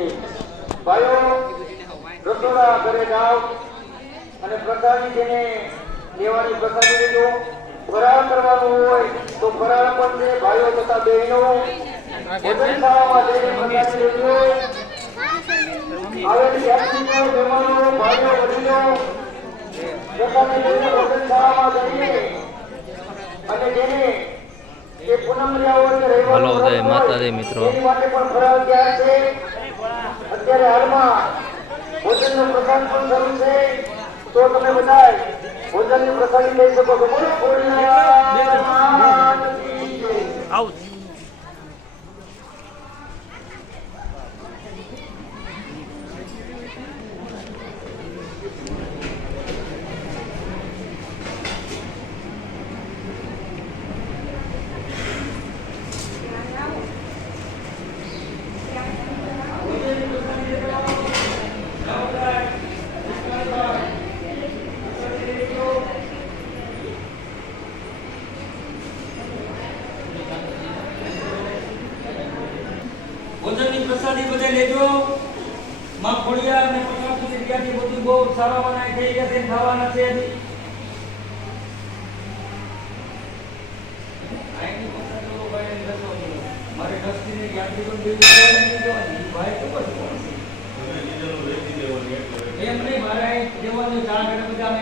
છીએ ભાઈઓ રસોડા ઘરે જાઓ અને પ્રસાદી જેને લેવાની પ્રસાદી લેજો ફરાળ કરવાનું હોય તો ફરાળ પણ છે ભાઈઓ તથા બહેનો ભોજનશાળામાં જઈને પ્રસાદી લેજો આવેલી યાત્રીઓ મહેમાનો ભાઈઓ વડીલો પ્રસાદી લઈને ભોજનશાળામાં જઈને અને જેને એ પૂનમ હલો જય માતાજી મિત્રો એની માટે પણ ફરાળ તૈયાર છે અત્યારે હાલમાં ભોજનનો પ્રસાદ પણ શરૂ છે તો તમે બધા ભોજનની પ્રસાદી લઈ શકો છો બોલો ભોળિયા આવું ભોજનની પ્રસાદી બધા લેજો માં ખોડિયા અને પ્રસાદ જગ્યાથી બધું બહુ સારા બનાય થઈ ગયા છે ખાવાના છે હજી આઈની પ્રસાદ તો ભાઈ રસો મારે દસ્તીને યાત્રી પણ દેવું છે નહીં જોવાની ભાઈ ખબર છે એમ નહીં મારે દેવાનું ચાર ઘરે બધા